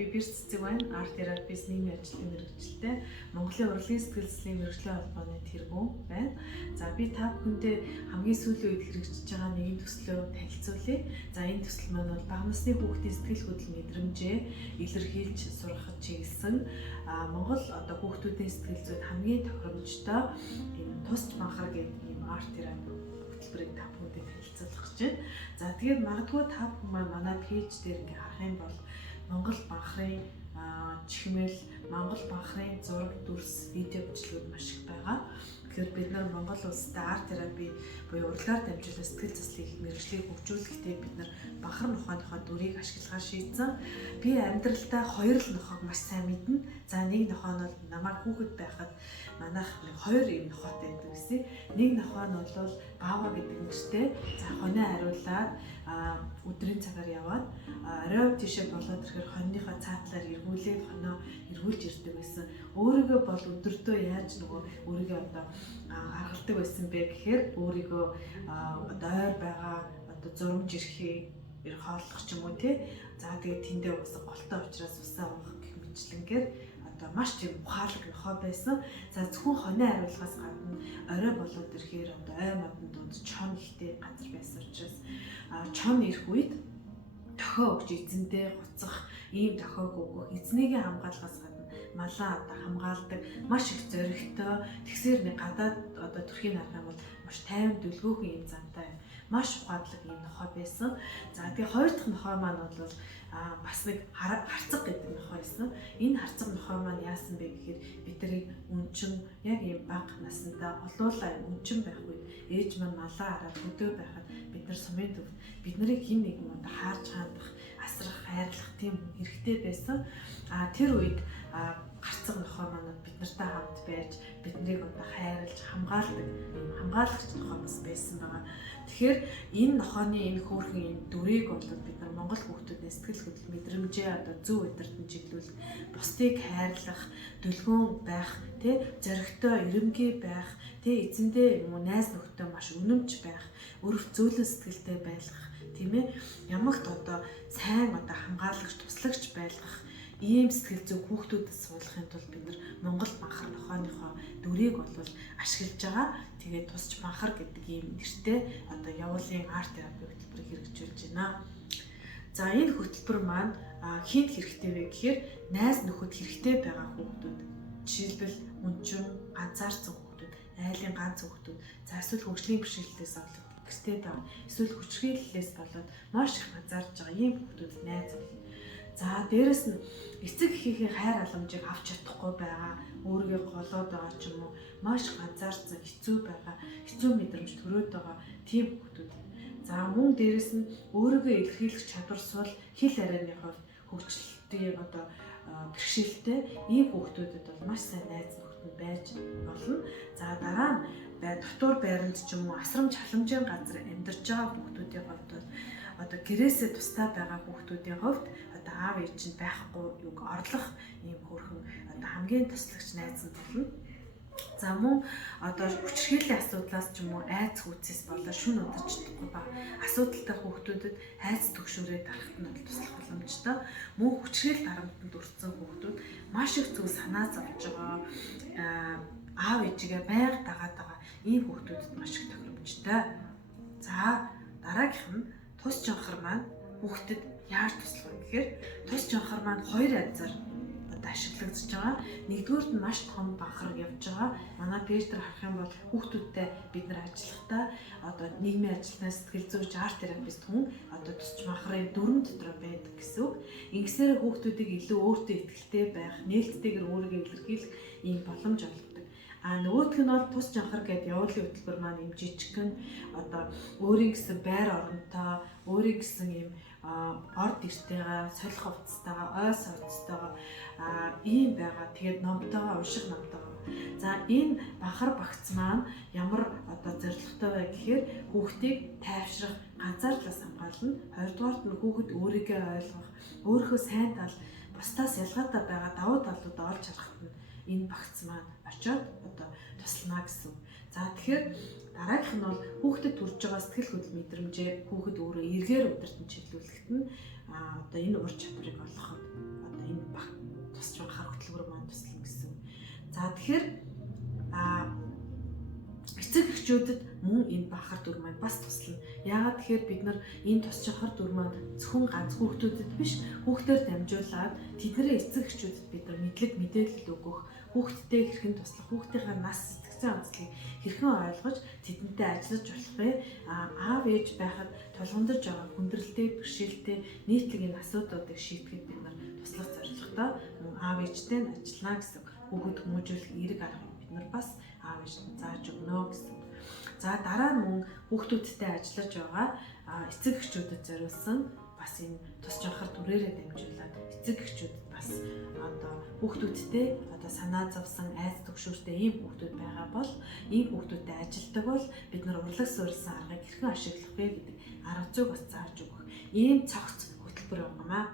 Би Бэрс Цэцэг байна. Арт терапист нийгмийн ажлын мэргэжилтэй Монголын урлагийн сэтгэл зүйн мэргэжлийн холбооны тэргүүн байна. За би та бүхэндээ хамгийн сүүлийн үед хэрэгжиж байгаа нэгэн төслөө танилцуулъя. За энэ төсөл маань бол бага насны хүүхдийн сэтгэл хөдлөл мэдрэмжээ илэрхийлж сургахад чиглэсэн Монгол хүүхдүүдийн сэтгэл зүйд хамгийн тохиромжтой энэ тусч банхар гэдэг ийм арт терапи хөтөлбөрийг та бүхэндээ танилцуулах гэж байна. За тэгээд магадгүй та бүхэн манай пэйж дээр ингээ харах юм бол Монгол банхрын чихмэл, Монгол банхрын зураг, дүрс, видео бичлэгүүд маш их байгаа. Тэгэхээр бид нар Монгол улстай арт терапи буюу урлагаар дамжуулан сэтгэл заслыг мэргэжлийг хөгжүүлэхдээ бид нар банхар нохооныхоо дүрийг ашиглахаар шийдсэн. Би амьдралдаа хоёр л нохоог маш сайн мэднэ. За нэг нохоо нь бол намайг хүүхэд байхад манайх хоёр юм нохоотой байдаг гэсэн. Нэг нохоо нь бол Баава гэдэг нэртэй. За хоноо хариулаад өдрийн цагаар яваад орой тийшээ болоод ирэхээр хоньныхоо цаатлаар эргүүлээд хоноо эргүүлж ирдэг байсан. Өөрийгөө бол өдөртөө яаж өөрийгөө гаргалдаг байсан бэ гэхээр өөрийгөө ойр байгаа зурмж ирэх хооллох ч юм уу тий. За тэгээд тэндээ уусаа голтой учраас усаа уух гэх мэтлэнгээр маш тийм ухаалаг нохоо байсан. За зөвхөн хоноо хариулахаас гадна орой болоод ирэхээр ой модон дунд чон ихтэй газар байсан учраас чон ирэх үед дохио өгч эзэндээ гуцах ийм дохиог өгөх эзнийгээ хамгаалахаас гадна малаа хамгаалдаг маш их зоригтой. Тэгсээр нэг гадаад төрхийн арга бол маш тайван дүлгөөхөн юм зантай маш ухаалаг юм нохоо байсан. За тэгээ хоёр дахь нохоо маань бол бас нэг харцаг гэдэг нохоо байсан. Энэ харцаг нохоо маань яасан бэ гэхээр бидний үнчин яг ийм бага насндаа олуулаа үнчин байх үед ээж маань малаа хараад хөдөө байхад бид нар сумын төвд биднийг хин нэг юм хаарж хандах, асрах, хайрлах тийм хэрэгтэй байсан. Тэр үед гарцаг нохоо маань бид нартай хамт байж биднийг хайрлаж хамгаалдаг хамгаалагч нохоо бас байсан байгаа. Тэгэхээр энэ нохооны энэ хөөрхөн энэ дүрийг бол бид нар Монгол хүүхдүүдийн сэтгэл хөдлөл мэдрэмжээ зөв удирдан чиглүүлэх, бусдыг хайрлах, дүлгөөн байх, зоригтой, эрэмгий байх, эзэндээ найз нөхдөд маш үнэмч байх, өөрөөр зөөлөн сэтгэлтэй байлгах, тийм ээ. Ямагт сайн хамгаалагч, туслагч байлгах ийм сэтгэл зүй хүүхдүүдэд суулгахын тулд бид нар Монгол банхар нохооныхоо дүрийг бол ашиглаж байгаа. Тэгээд тусч банхар гэдэг ийм нэртэй явуулын арт терапи хөтөлбөрийг хэрэгжүүлж байна. За энэ хөтөлбөр маань хинт хэрэгтэй вэ гэхээр найз нөхөд хэрэгтэй байгаа хүүхдүүд, жишээлбэл үнчин, ганцаарцсан хүүхдүүд, айлын ганц хүүхдүүд, за эсвэл хөгжлийн бэрхшээлээс болоод гэртээ байгаа, эсвэл хүчрхийллээс болоод маш их ганцаарч байгаа ийм хүүхдүүд найз болно. За дээрэс нь эцэг эхийнхээ хайр халамжийг авч чадахгүй байгаа, өөрийгөө голоод байгаа ч юм уу, маш ганцаарцсан, хэцүү байгаа, хэцүү мэдрэмж төрөөд байгаа тийм хүүхдүүд. За мөн дээрэс нь өөрийгөө илэрхийлэх чадвар сул хэл ярианы хувьд хөгжилтийн бэрхшээлтэй ийм хүүхдүүдэд бол маш сайн найз нөхдөд байж болно. За дараа нь дотор байранд ч юм уу асрамж халамжийн газар амьдарч байгаа хүүхдүүдийн хувьд бол гэрээсээ тустай байгаа хүүхдүүдийн хувьд аав ээж нь байхгүй юг орлох ийм хөрхөн хамгийн туслагч найз нь болно. За мөн хүчрхийллийн асуудлаас ч юм уу айц хүүцээс болоод шүн удаж чадахгүй ба асуудалтай хүүхдүүдэд айц төгшөөрөө дарахт нь бол туслах боломжтой. Мөн хүчрхийлэл дарамтанд өртсөн хүүхдүүд маш их зүйл санаа зовж байгаа аав ээжигээ байнга дагаад байгаа ийм хүүхдүүдэд маш их тохиромжтой. За дараагийнх нь тус жонхор маань хүүхдэд яаж туслах вэ гэхээр тус жонхор маань хоёр янзаар ашиглагдаж байгаа. Нэгдүгээр нь маш том банхар явж байгаа. Манай пэйж дээр харах юм бол хүүхдүүдтэй бид нар ажиллахдаа нийгмийн ажилтнаас сэтгэл зүйч арт терапист хүн тусч банхрын дүрм дотор байдаг гэсэн үг. Ингэснээр хүүхдүүдийг илүү өөртөө ихтэй байх, нээлттэйгээр өөрийгөө илэрхийлэх ийм боломж олгодог. Нөгөөх нь бол тус жонхор гэдэг явуулын хөтөлбөр маань юм жижигхэн өөрийн гэсэн байр оронтой, өөрийн гэсэн ийм орд иртэйгээ, солих хувцастайгаа, ой сууцтайгаа ийм байгаа. Тэгээд номтойгоо, унших номтойгоо. За энэ банхар багц маань ямар зорилготой вэ гэхээр хүүхдийг тайвшрах, ганцаардлаас хамгаална. Хоёрдугаарт нь хүүхэд өөрийгөө ойлгох, өөрийнхөө сайн тал, бусдаас ялгаатай байгаа давуу талуудаа олж харахад нь энэ багц маань очиод туслана гэсэн. За тэгэхээр дараагийнх нь бол хүүхдэд төрж байгаа сэтгэл хөдлөл мэдрэмжээ хүүхэд өөрөө эргээр удирдан чиглүүлэхэд нь энэ ур чадварыг олгоход энэ тусч байхаар хөтөлбөр маань туслана гэсэн. За тэгэхээр эцэг эхчүүдэд мөн энэ бахар дүр маань бас туслана. Яагаад тэгэхээр бид нар энэ тусч хар дүр маань зөвхөн ганц хүүхдүүдэд биш, хүүхдээр дамжуулаад тэдний эцэг эхчүүдэд бид нар мэдээлэл өгөх, хүүхдтэй хэрхэн туслах, хүүхдийнхээ нас сэтгцэн онцлогийг хэрхэн ойлгож тэдэнтэй ажиллаж болох вэ? Аав ээж байхад тулгамдж байгаа хүндрэлтэй, бэрхшээлтэй нийтлэг энэ асуудлуудыг шийдэхэд бид нар туслах зорилготой мөн аав ээжтэй ажиллана гэсэн. Хүүхэд хүмүүжүүлэх эерэг арга бид нар бас аав ээжтэй зааж өгнө гэсэн. За дараа нь мөн хүүхдүүдтэй ажиллаж байгаа эцэг эхчүүдэд зориулсан бас энэ тусч анхаар дүрээрээ дамжуулаад эцэг эхчүүдэд бас одоо хүүхдүүдтэй одоо санаа зовсон айц төгшөөртэй ийм хүүхдүүд байгаа бол ийм хүүхдүүдтэй ажилдаг бол бид нар урлаг суурилсан аргыг хэрхэн ашиглах вэ гэдэг арга зүйг бас зааж өгөх ийм цогц хөтөлбөр байгаа маа.